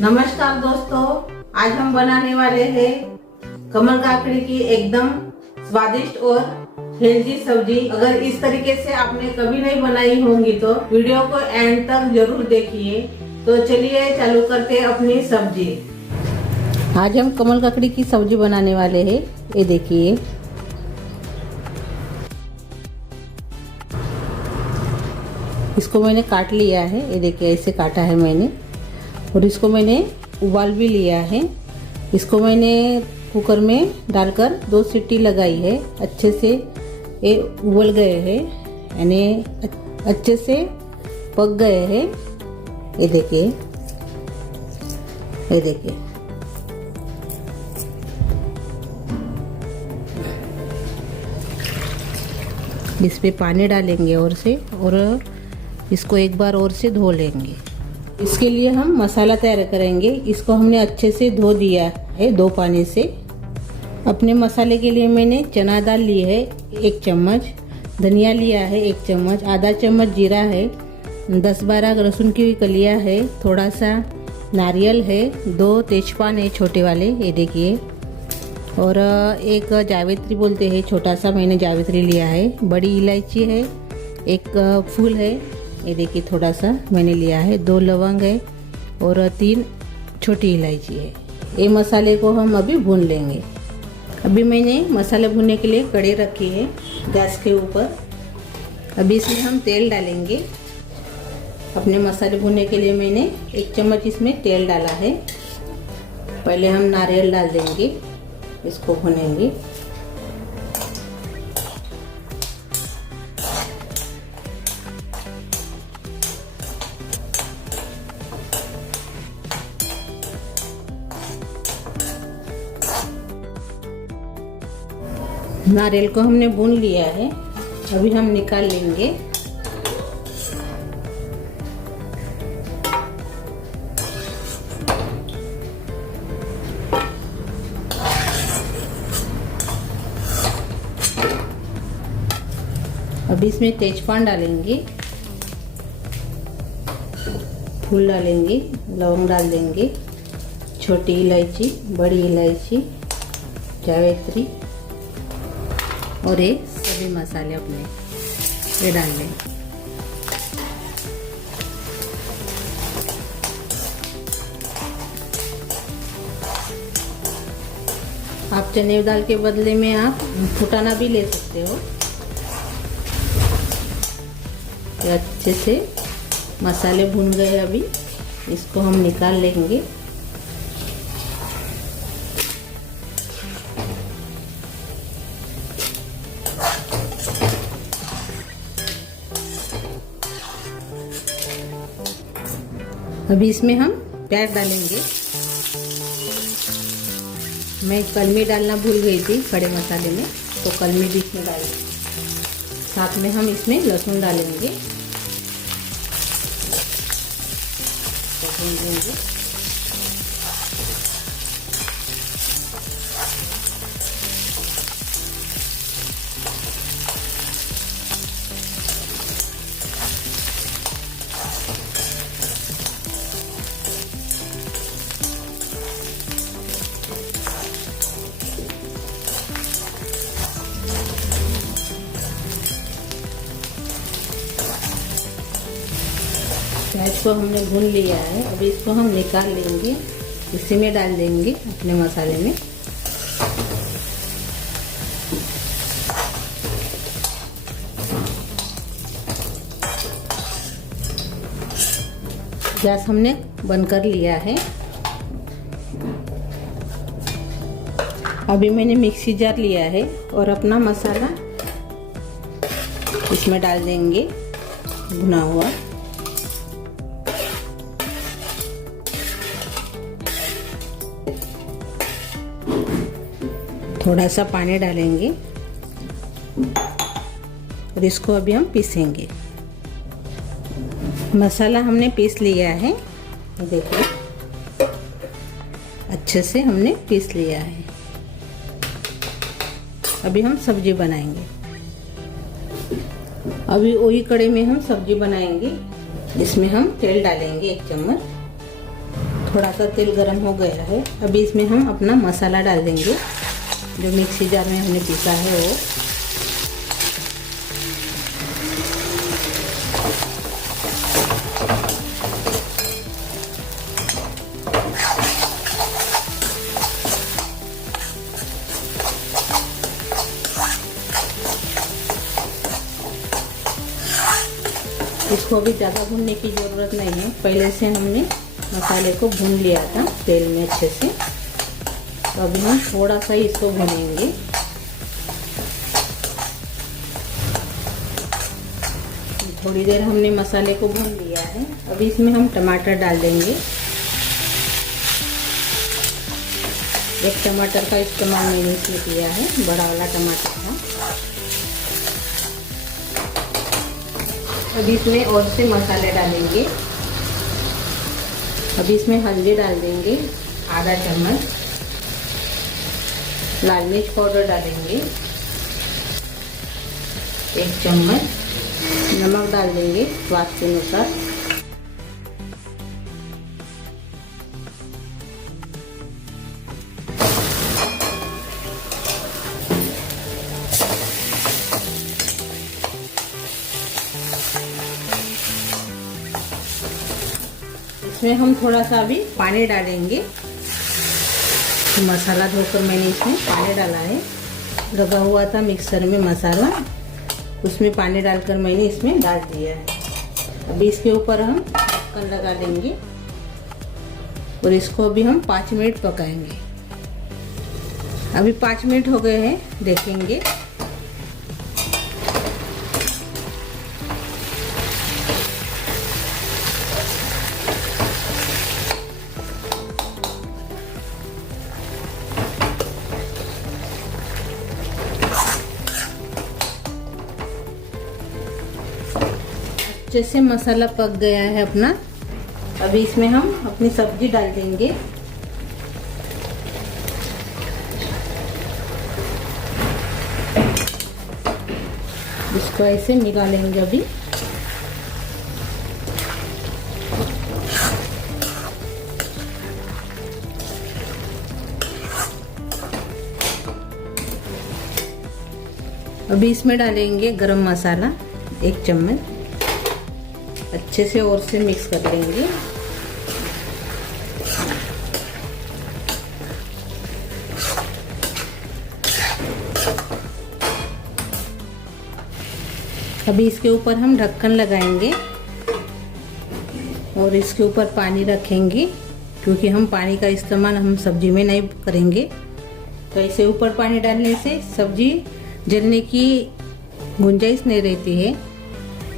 नमस्कार दोस्तों, आज हम बनाने वाले हैं कमल काकड़ी की एकदम स्वादिष्ट और हेल्दी सब्जी। अगर इस तरीके से आपने कभी नहीं बनाई होंगी तो वीडियो को एंड तक जरूर देखिए। तो चलिए चालू करते हैं अपनी सब्जी। आज हम कमल काकड़ी की सब्जी बनाने वाले हैं। ये देखिए, इसको मैंने काट लिया है। ये देखिए, ऐसे काटा है मैंने। और इसको मैंने उबाल भी लिया है। इसको मैंने कुकर में डालकर 2 सीटी लगाई है। अच्छे से ये उबल गए हैं, यानी अच्छे से पक गए हैं। ये देखिए, ये देखिए। इस पे पानी डालेंगे और इसको एक बार और से धो लेंगे। इसके लिए हम मसाला तैयार करेंगे। इसको हमने अच्छे से धो दिया है 2 पानी से। अपने मसाले के लिए मैंने चना दाल ली है 1 चम्मच, धनिया लिया है 1 चम्मच, आधा चम्मच जीरा है, 10-12 लहसुन की कलियां है, थोड़ा सा नारियल है, 2 तेजपान है छोटे वाले, ये देखिए। और एक जावित्री बोलते हैं, छोटा सा मैंने जावित्री लिया है। बड़ी इलायची है, 1 फूल है, ये देखिए थोड़ा सा मैंने लिया है, 2 लौंग है और 3 छोटी इलायची है। ये मसाले को हम अभी भून लेंगे। अभी मैंने मसाले भूनने के लिए कढ़ाई रखी है गैस के ऊपर। अभी इसमें हम तेल डालेंगे। अपने मसाले भूनने के लिए मैंने 1 चम्मच इसमें तेल डाला है। पहले हम नारियल डाल देंगे, इसको भूनेंगे। नारियल को हमने भून लिया है, अभी हम निकाल लेंगे। अभी इसमें तेजपान डालेंगे, फूल डालेंगे, लौंग डाल देंगे, छोटी इलायची, बड़ी इलायची, जावित्री और ये सभी मसाले अपने ये डाल लें। आप चने दाल के बदले में आप फुटाना भी ले सकते हो। ये अच्छे से मसाले भून गए, अभी इसको हम निकाल लेंगे। अभी इसमें हम प्याज डालेंगे। मैं कलमी डालना भूल गई थी खड़े मसाले में, तो कलमी भी इसमें डाल देंगे। साथ में हम इसमें लहसुन डालेंगे, भून लेंगे। प्याज को हमने भून लिया है, अभी इसको हम निकाल लेंगे। इसी में डाल देंगे अपने मसाले में। गैस हमने बंद कर लिया है। अभी मैंने मिक्सी जार लिया है और अपना मसाला इसमें डाल देंगे, भुना हुआ। थोड़ा सा पानी डालेंगे और इसको अभी हम पीसेंगे। मसाला हमने पीस लिया है, देखो अच्छे से हमने पीस लिया है। अभी हम सब्जी बनाएंगे। अभी वही कड़े में हम सब्जी बनाएंगे। इसमें हम तेल डालेंगे 1 चम्मच, थोड़ा सा तेल गरम हो गया है। अभी इसमें हम अपना मसाला डाल देंगे, जो मिक्सी जार में हमने पीसा है वो। इसको अभी ज़्यादा भूनने की ज़रूरत नहीं है, पहले से हमने मसाले को भून लिया था तेल में अच्छे से। तो अभी हम थोड़ा सा ही इसको भूनेंगे। थोड़ी देर हमने मसाले को भून लिया है। अभी इसमें हम टमाटर डाल देंगे। एक टमाटर का इस्तेमाल मैंने इसमें किया है, बड़ा वाला टमाटर था। अभी इसमें और से मसाले डालेंगे। अभी इसमें हल्दी डाल देंगे आधा चम्मच, लाल मिर्च पाउडर डालेंगे 1 चम्मच, नमक डाल देंगे स्वाद के अनुसार। इसमें हम थोड़ा सा अभी पानी डालेंगे। मसाला धोकर मैंने इसमें पानी डाला है, लगा हुआ था मिक्सर में मसाला, उसमें पानी डालकर मैंने इसमें डाल दिया है। अभी इसके ऊपर हम ढक्कन लगा देंगे और इसको अभी हम 5 मिनट पकाएंगे। अभी 5 मिनट हो गए हैं, देखेंगे। जैसे मसाला पक गया है अपना, अभी इसमें हम अपनी सब्जी डाल देंगे। इसको ऐसे मिला लेंगे अभी। अभी इसमें डालेंगे गरम मसाला 1 चम्मच, अच्छे से और से मिक्स कर लेंगे। अभी इसके ऊपर हम ढक्कन लगाएंगे और इसके ऊपर पानी रखेंगे, क्योंकि हम पानी का इस्तेमाल हम सब्जी में नहीं करेंगे। तो ऐसे ऊपर पानी डालने से सब्जी जलने की गुंजाइश नहीं रहती है।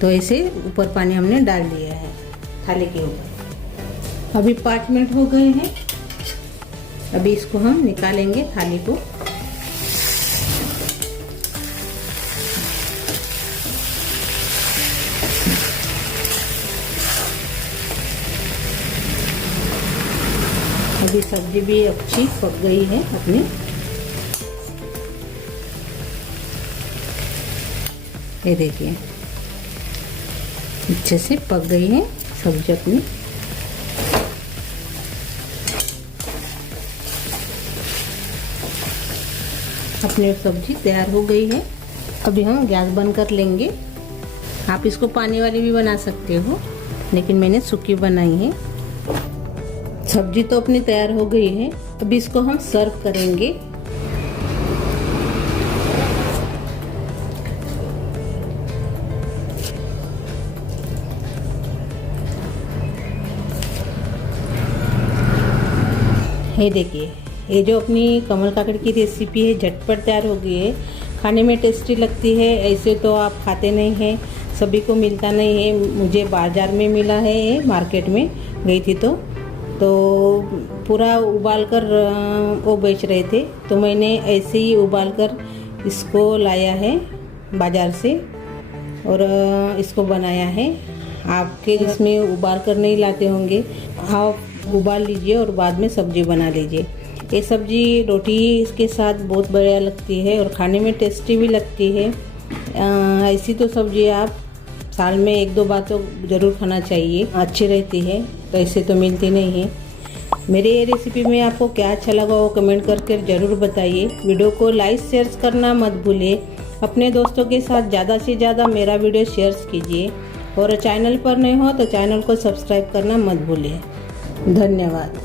तो ऐसे ऊपर पानी हमने डाल दिया है थाली के ऊपर। अभी 5 मिनट हो गए हैं। अभी इसको हम निकालेंगे थाली को। अभी सब्जी भी अच्छी पक गई है अपनी। ये देखिए अच्छे से पक गई है सब्जी अपनी। अपनी सब्जी तैयार हो गई है। अभी हम गैस बंद कर लेंगे। आप इसको पानी वाली भी बना सकते हो, लेकिन मैंने सूखी बनाई है। सब्जी तो अपनी तैयार हो गई है। अभी इसको हम सर्व करेंगे। ये देखिए, ये जो अपनी कमल काकड़ी की रेसिपी है झटपट तैयार हो गई है। खाने में टेस्टी लगती है। ऐसे तो आप खाते नहीं हैं, सभी को मिलता नहीं है। मुझे बाज़ार में मिला है, ये मार्केट में गई थी तो पूरा उबाल कर वो बेच रहे थे। तो मैंने ऐसे ही उबाल कर इसको लाया है बाज़ार से और इसको बनाया है। आपके इसमें उबाल कर नहीं लाते होंगे, आप उबाल लीजिए और बाद में सब्जी बना लीजिए। ये सब्जी रोटी इसके साथ बहुत बढ़िया लगती है और खाने में टेस्टी भी लगती है। ऐसी तो सब्जी आप साल में 1-2 बार तो ज़रूर खाना चाहिए, अच्छी रहती है। तो ऐसे तो मिलती नहीं है। मेरे ये रेसिपी में आपको क्या अच्छा लगा वो कमेंट करके ज़रूर बताइए। वीडियो को लाइक शेयर करना मत भूलिए। अपने दोस्तों के साथ ज़्यादा से ज़्यादा मेरा वीडियो शेयर कीजिए और चैनल पर नए हो तो चैनल को सब्सक्राइब करना मत भूलिए। धन्यवाद।